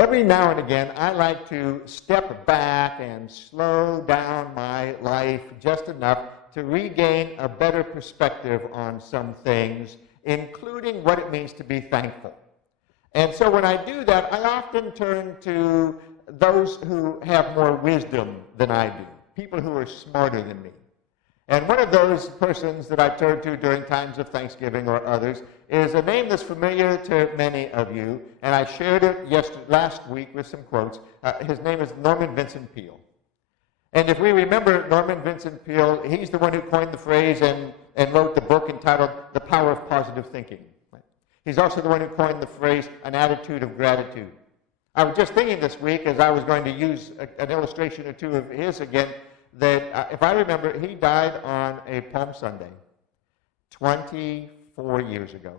Every now and again, I like to step back and slow down my life just enough to regain a better perspective on some things, including what it means to be thankful. And so when I do that, I often turn to those who have more wisdom than I do, people who are smarter than me. And one of those persons that I turn to during times of Thanksgiving or others is a name that's familiar to many of you, and I shared it last week with some quotes. His name is Norman Vincent Peale. And if we remember Norman Vincent Peale, he's the one who coined the phrase and wrote the book entitled The Power of Positive Thinking. He's also the one who coined the phrase, an attitude of gratitude. I was just thinking this week, as I was going to use an illustration or two of his again, that if I remember, he died on a Palm Sunday 24 years ago.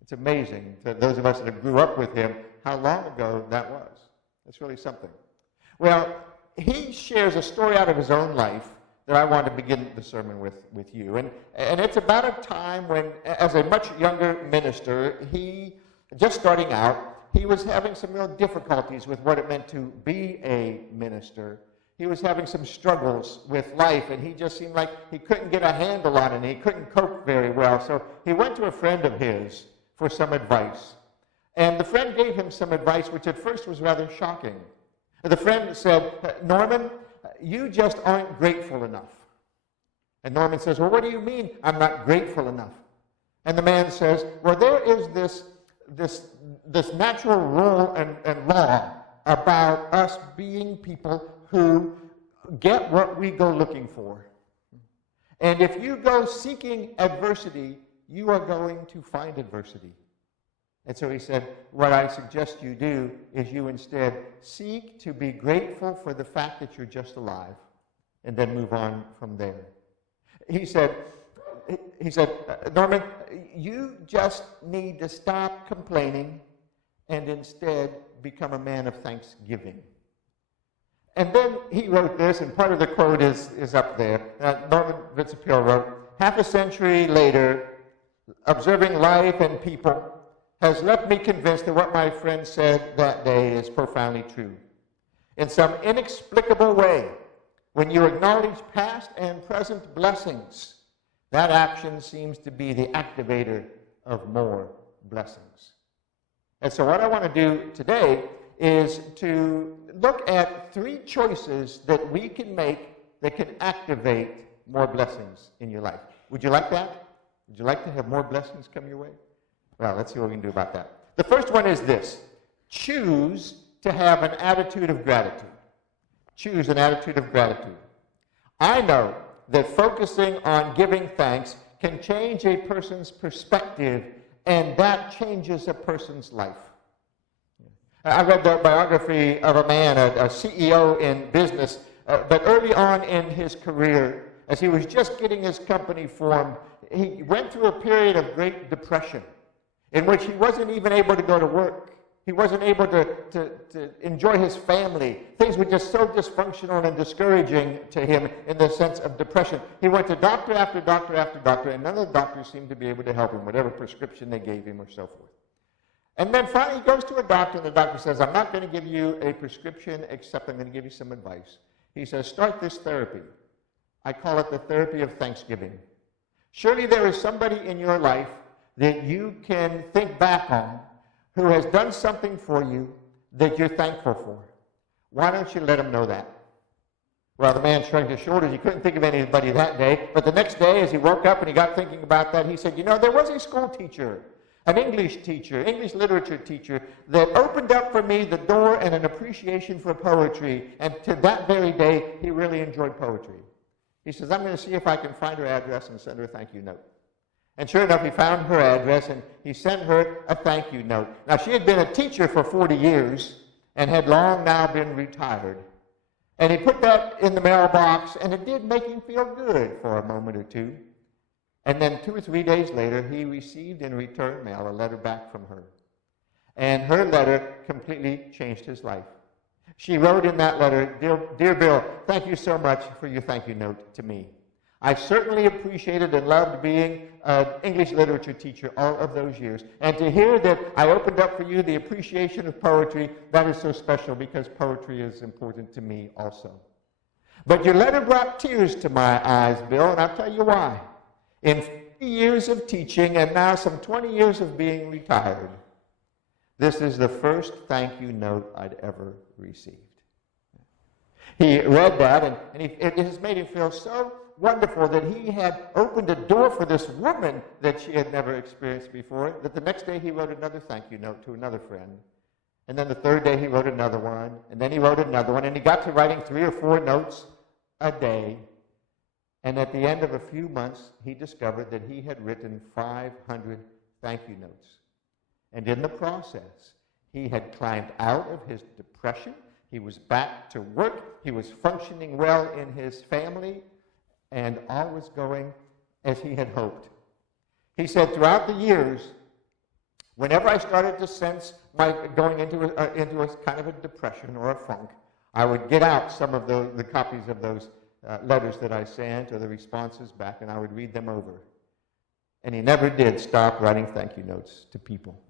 It's amazing to those of us that grew up with him how long ago that was. It's really something. Well, he shares a story out of his own life that I want to begin the sermon with you. And it's about a time when, as a much younger minister, just starting out, he was having some real difficulties with what it meant to be a minister. He was having some struggles with life, and he just seemed like he couldn't get a handle on it, and he couldn't cope very well. So he went to a friend of his for some advice. And the friend gave him some advice, which at first was rather shocking. The friend said, Norman, you just aren't grateful enough. And Norman says, well, what do you mean I'm not grateful enough? And the man says, well, there is this natural rule and law about us being people who get what we go looking for. And if you go seeking adversity, you are going to find adversity. And so he said, what I suggest you do is you instead seek to be grateful for the fact that you're just alive, and then move on from there. He said, Norman, you just need to stop complaining and instead become a man of thanksgiving. And then he wrote this, and part of the quote is up there. Norman Vincent Peale wrote, half a century later, observing life and people has left me convinced that what my friend said that day is profoundly true. In some inexplicable way, when you acknowledge past and present blessings, that action seems to be the activator of more blessings. And so what I want to do today is to look at 3 choices that we can make that can activate more blessings in your life. Would you like that? Would you like to have more blessings come your way? Well, let's see what we can do about that. The first one is this. Choose to have an attitude of gratitude. Choose an attitude of gratitude. I know that focusing on giving thanks can change a person's perspective, and that changes a person's life. I read the biography of a man, a CEO in business, but early on in his career, as he was just getting his company formed, he went through a period of great depression in which he wasn't even able to go to work. He wasn't able to enjoy his family. Things were just so dysfunctional and discouraging to him in the sense of depression. He went to doctor after doctor after doctor, and none of the doctors seemed to be able to help him, whatever prescription they gave him or so forth. And then finally he goes to a doctor, and the doctor says, I'm not going to give you a prescription, except I'm going to give you some advice. He says, start this therapy. I call it the therapy of thanksgiving. Surely there is somebody in your life that you can think back on who has done something for you that you're thankful for. Why don't you let them know that? Well, the man shrugged his shoulders. He couldn't think of anybody that day. But the next day, as he woke up and he got thinking about that, he said, you know, there was a school teacher, an English teacher, English literature teacher, that opened up for me the door and an appreciation for poetry. And to that very day, he really enjoyed poetry. He says, I'm going to see if I can find her address and send her a thank you note. And sure enough, he found her address, and he sent her a thank you note. Now, she had been a teacher for 40 years and had long now been retired. And he put that in the mailbox, and it did make him feel good for a moment or two. And then 2 or 3 days later, he received in return mail a letter back from her. And her letter completely changed his life. She wrote in that letter, Dear Bill, thank you so much for your thank you note to me. I certainly appreciated and loved being an English literature teacher all of those years. And to hear that I opened up for you the appreciation of poetry, that is so special because poetry is important to me also. But your letter brought tears to my eyes, Bill, and I'll tell you why. In 50 years of teaching and now some 20 years of being retired, this is the first thank you note I'd ever received. He read that, and it has made him feel so wonderful that he had opened a door for this woman that she had never experienced before, that the next day he wrote another thank you note to another friend. And then the third day he wrote another one, and then he wrote another one, and he got to writing 3 or 4 notes a day. And at the end of a few months, he discovered that he had written 500 thank you notes. And in the process, he had climbed out of his depression. He was back to work. He was functioning well in his family, and all was going as he had hoped. He said, throughout the years, whenever I started to sense my going into a kind of a depression or a funk, I would get out some of the copies of those letters that I sent or the responses back, and I would read them over. And he never did stop writing thank you notes to people.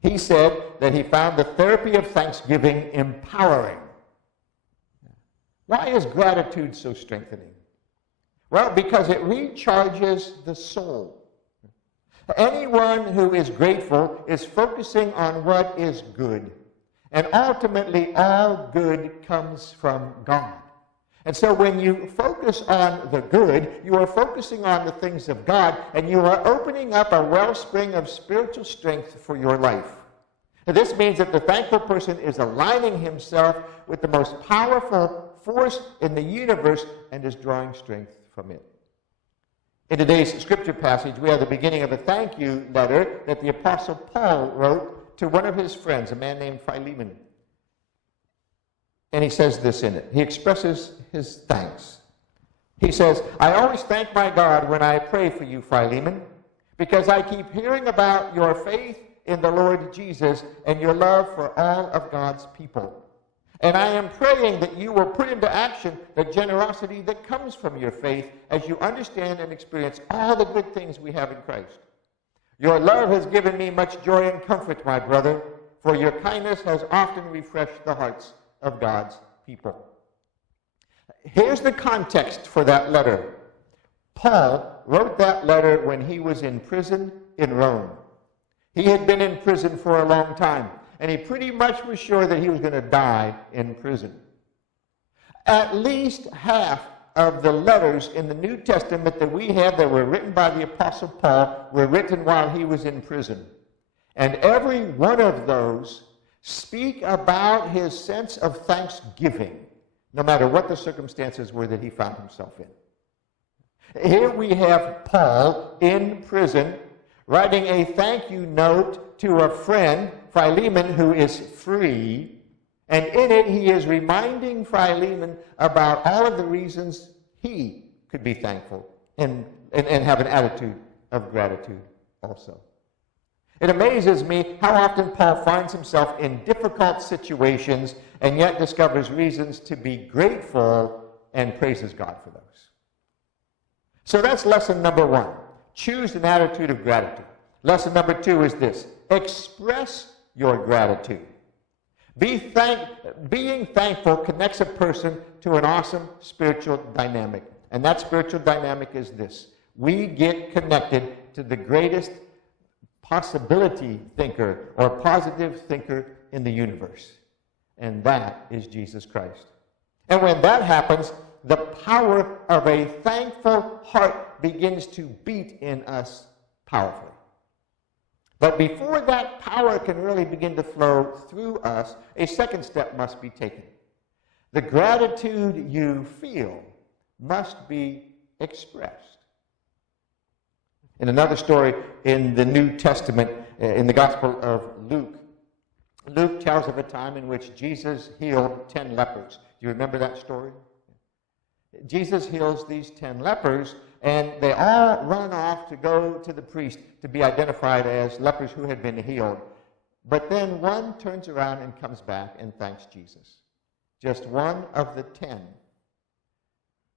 He said that he found the therapy of thanksgiving empowering. Why is gratitude so strengthening? Well, because it recharges the soul. Anyone who is grateful is focusing on what is good. And ultimately, all good comes from God. And so when you focus on the good, you are focusing on the things of God, and you are opening up a wellspring of spiritual strength for your life. And this means that the thankful person is aligning himself with the most powerful force in the universe and is drawing strength from it. In today's scripture passage, we have the beginning of a thank you letter that the Apostle Paul wrote to one of his friends, a man named Philemon. And he says this in it. He expresses his thanks. He says, I always thank my God when I pray for you, Philemon, because I keep hearing about your faith in the Lord Jesus and your love for all of God's people. And I am praying that you will put into action the generosity that comes from your faith as you understand and experience all the good things we have in Christ. Your love has given me much joy and comfort, my brother, for your kindness has often refreshed the hearts of God's people. Here's the context for that letter. Paul wrote that letter when he was in prison in Rome. He had been in prison for a long time, and he pretty much was sure that he was going to die in prison. At least half of the letters in the New Testament that we have that were written by the Apostle Paul were written while he was in prison. And every one of those speak about his sense of thanksgiving, no matter what the circumstances were that he found himself in. Here we have Paul in prison writing a thank you note to a friend, Philemon, who is free, and in it he is reminding Philemon about all of the reasons he could be thankful and have an attitude of gratitude also. It amazes me how often Paul finds himself in difficult situations and yet discovers reasons to be grateful and praises God for those. So that's lesson number 1. Choose an attitude of gratitude. Lesson number 2 is this. Express your gratitude. Being thankful connects a person to an awesome spiritual dynamic. And that spiritual dynamic is this. We get connected to the greatest possibility thinker or positive thinker in the universe. And that is Jesus Christ. And when that happens, the power of a thankful heart begins to beat in us powerfully. But before that power can really begin to flow through us, a second step must be taken. The gratitude you feel must be expressed. In another story in the New Testament, in the Gospel of Luke, Luke tells of a time in which Jesus healed 10 lepers. Do you remember that story? Jesus heals these 10 lepers, and they all run off to go to the priest to be identified as lepers who had been healed. But then one turns around and comes back and thanks Jesus. Just one of the 10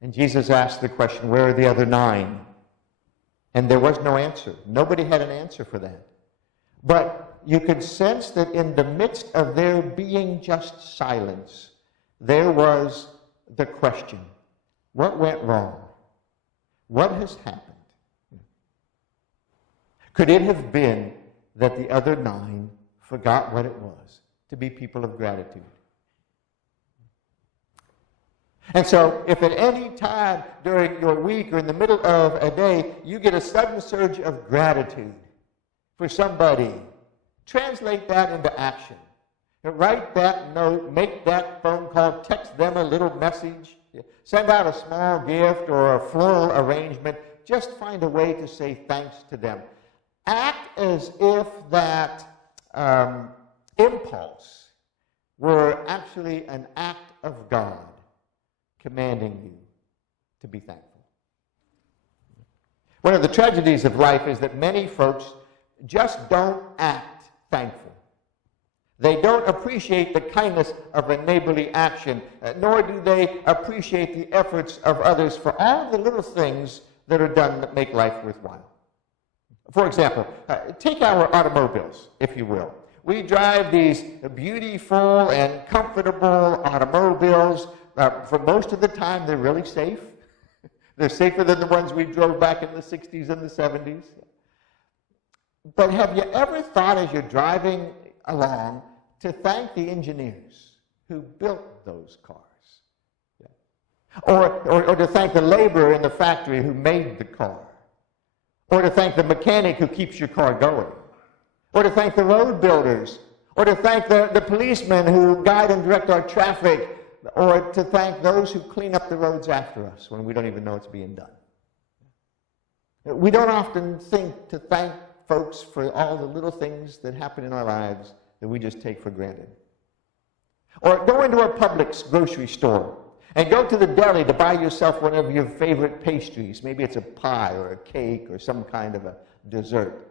And Jesus asked the question, where are the other 9? And there was no answer. Nobody had an answer for that. But you could sense that in the midst of there being just silence, there was the question, what went wrong? What has happened? Could it have been that the other 9 forgot what it was to be people of gratitude? And so, if at any time during your week or in the middle of a day you get a sudden surge of gratitude for somebody, translate that into action. Write that note, make that phone call, text them a little message, send out a small gift or a floral arrangement. Just find a way to say thanks to them. Act as if that impulse were actually an act of God commanding you to be thankful. One of the tragedies of life is that many folks just don't act thankful. They don't appreciate the kindness of a neighborly action, nor do they appreciate the efforts of others for all the little things that are done that make life worthwhile. For example, take our automobiles, if you will. We drive these beautiful and comfortable automobiles. For most of the time, they're really safe. They're safer than the ones we drove back in the 60s and the 70s. But have you ever thought as you're driving along to thank the engineers who built those cars? Or to thank the laborer in the factory who made the car? Or to thank the mechanic who keeps your car going? Or to thank the road builders? Or to thank the policemen who guide and direct our traffic? Or to thank those who clean up the roads after us when we don't even know it's being done? We don't often think to thank folks for all the little things that happen in our lives that we just take for granted. Or go into a Publix grocery store and go to the deli to buy yourself one of your favorite pastries. Maybe it's a pie or a cake or some kind of a dessert.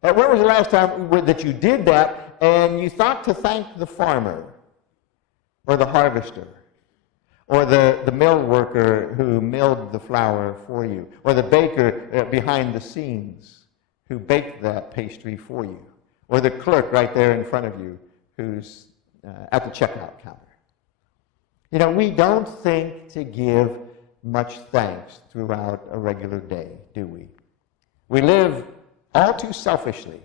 When was the last time that you did that and you thought to thank the farmer or the harvester or the mill worker who milled the flour for you, or the baker behind the scenes who baked that pastry for you, or the clerk right there in front of you who's at the checkout counter? You know, we don't think to give much thanks throughout a regular day, do we? We live all too selfishly,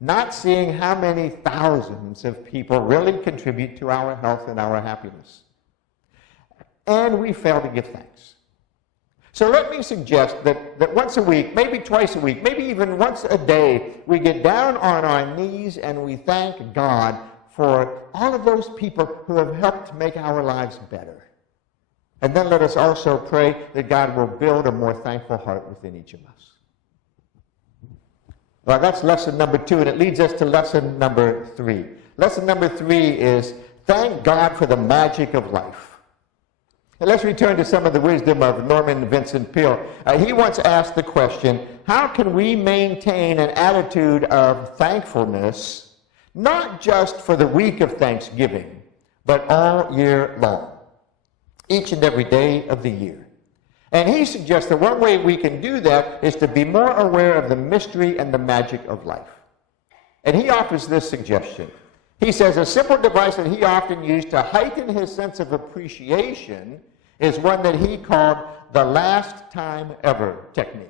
not seeing how many thousands of people really contribute to our health and our happiness. And we fail to give thanks. So let me suggest that once a week, maybe twice a week, maybe even once a day, we get down on our knees and we thank God for all of those people who have helped make our lives better. And then let us also pray that God will build a more thankful heart within each of us. Well, that's lesson number 2, and it leads us to lesson number 3. Lesson number 3 is thank God for the magic of life. And let's return to some of the wisdom of Norman Vincent Peale. He once asked the question, how can we maintain an attitude of thankfulness, not just for the week of Thanksgiving, but all year long, each and every day of the year? And he suggests that one way we can do that is to be more aware of the mystery and the magic of life. And he offers this suggestion. He says a simple device that he often used to heighten his sense of appreciation is one that he called the last time ever technique.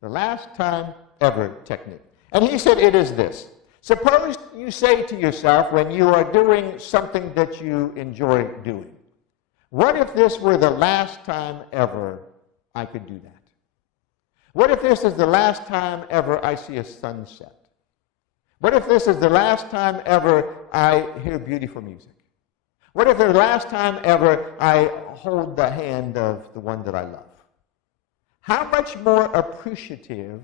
The last time ever technique. And he said it is this. Suppose you say to yourself when you are doing something that you enjoy doing, what if this were the last time ever I could do that? What if this is the last time ever I see a sunset? What if this is the last time ever I hear beautiful music? What if the last time ever I hold the hand of the one that I love? How much more appreciative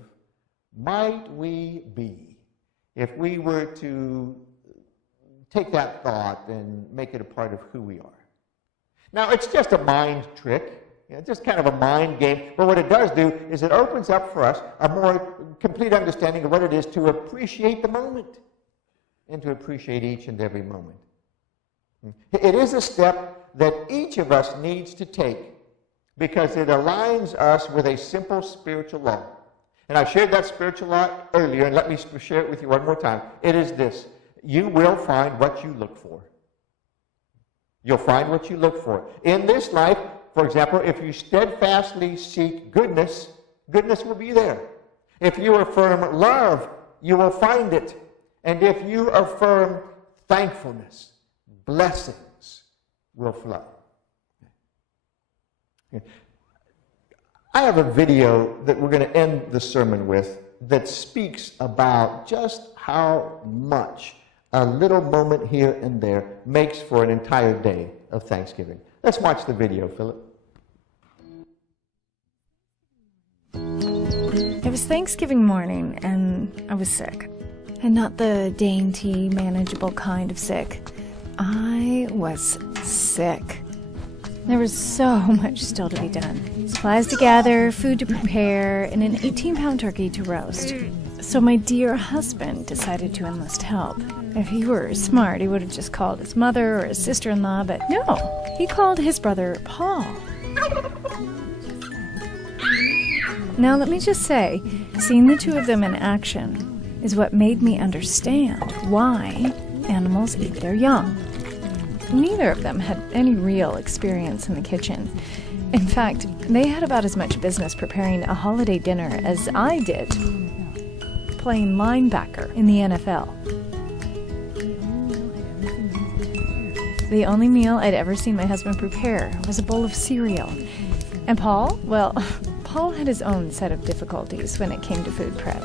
might we be if we were to take that thought and make it a part of who we are? Now, it's just a mind trick. It's just kind of a mind game. But what it does do is it opens up for us a more complete understanding of what it is to appreciate the moment and to appreciate each and every moment. It is a step that each of us needs to take because it aligns us with a simple spiritual law. And I shared that spiritual law earlier, and let me share it with you one more time. It is this: you will find what you look for. You'll find what you look for. In this life, for example, if you steadfastly seek goodness, goodness will be there. If you affirm love, you will find it. And if you affirm thankfulness, blessings will flow. I have a video that we're going to end the sermon with that speaks about just how much a little moment here and there makes for an entire day of Thanksgiving. Let's watch the video, Philip. It was Thanksgiving morning, and I was sick. And not the dainty, manageable kind of sick. I was sick. There was so much still to be done. Supplies to gather, food to prepare, and an 18-pound turkey to roast. So my dear husband decided to enlist help. If he were smart, he would have just called his mother or his sister-in-law, but no, he called his brother Paul. Now let me just say, seeing the two of them in action is what made me understand why animals eat their young. Neither of them had any real experience in the kitchen. In fact, they had about as much business preparing a holiday dinner as I did playing linebacker in the NFL. The only meal I'd ever seen my husband prepare was a bowl of cereal. And Paul? Well, Paul had his own set of difficulties when it came to food prep.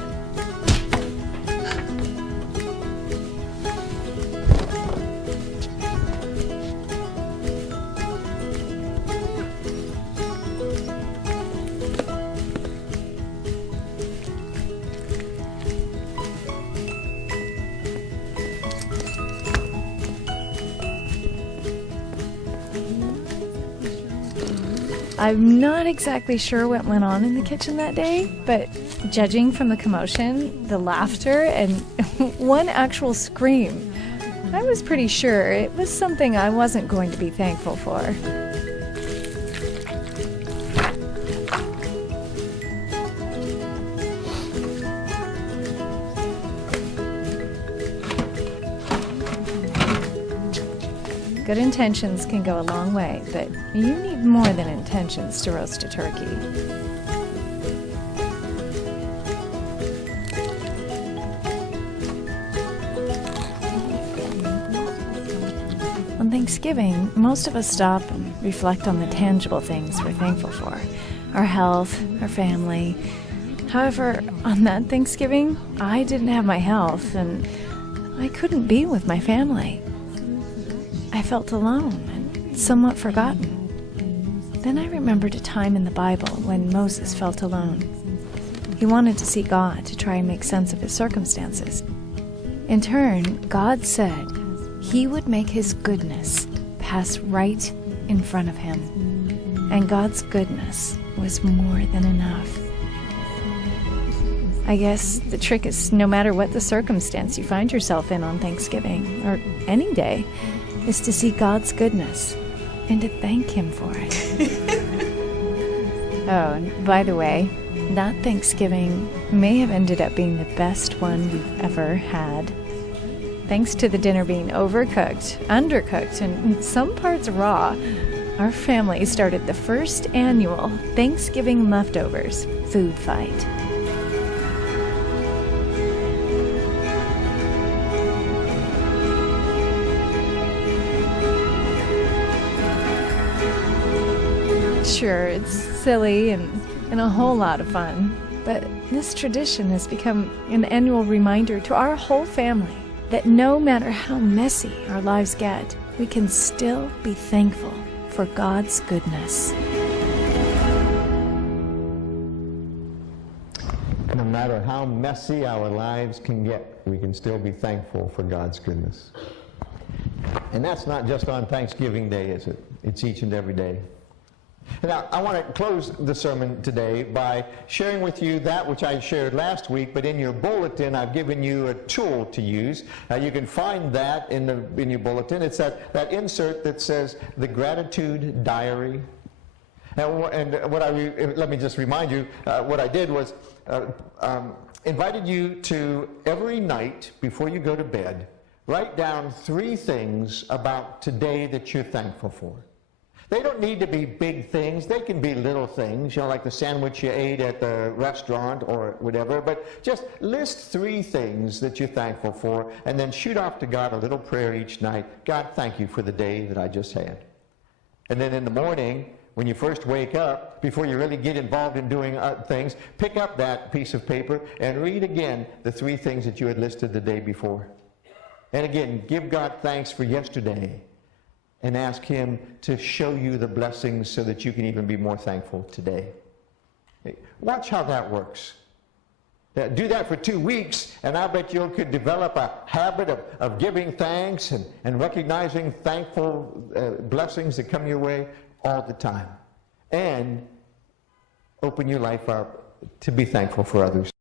I'm not exactly sure what went on in the kitchen that day, but judging from the commotion, the laughter, and one actual scream, I was pretty sure it was something I wasn't going to be thankful for. Good intentions can go a long way, but you need more than intentions to roast a turkey. On Thanksgiving, most of us stop and reflect on the tangible things we're thankful for. Our health, our family. However, on that Thanksgiving, I didn't have my health, and I couldn't be with my family. I felt alone and somewhat forgotten. Then I remembered a time in the Bible when Moses felt alone. He wanted to see God to try and make sense of his circumstances. In turn, God said he would make his goodness pass right in front of him. And God's goodness was more than enough. I guess the trick is no matter what the circumstance you find yourself in on Thanksgiving, or any day, is to see God's goodness and to thank him for it. Oh, and by the way, that Thanksgiving may have ended up being the best one we've ever had. Thanks to the dinner being overcooked, undercooked, and in some parts raw, our family started the first annual Thanksgiving leftovers food fight. Sure, it's silly and a whole lot of fun, but this tradition has become an annual reminder to our whole family that no matter how messy our lives get, we can still be thankful for God's goodness. No matter how messy our lives can get, we can still be thankful for God's goodness. And that's not just on Thanksgiving Day, is it? It's each and every day. Now, I want to close the sermon today by sharing with you that which I shared last week, but in your bulletin, I've given you a tool to use. You can find that in your bulletin. It's that insert that says the Gratitude Diary. Let me just remind you, what I did was invited you to every night before you go to bed, write down 3 things about today that you're thankful for. They don't need to be big things. They can be little things, like the sandwich you ate at the restaurant or whatever. But just list 3 things that you're thankful for, and then shoot off to God a little prayer each night. God, thank you for the day that I just had. And then in the morning, when you first wake up, before you really get involved in doing things, pick up that piece of paper and read again the 3 things that you had listed the day before. And again, give God thanks for yesterday, and ask Him to show you the blessings so that you can even be more thankful today. Watch how that works. Do that for 2 weeks, and I bet you could develop a habit of giving thanks and recognizing thankful blessings that come your way all the time. And open your life up to be thankful for others.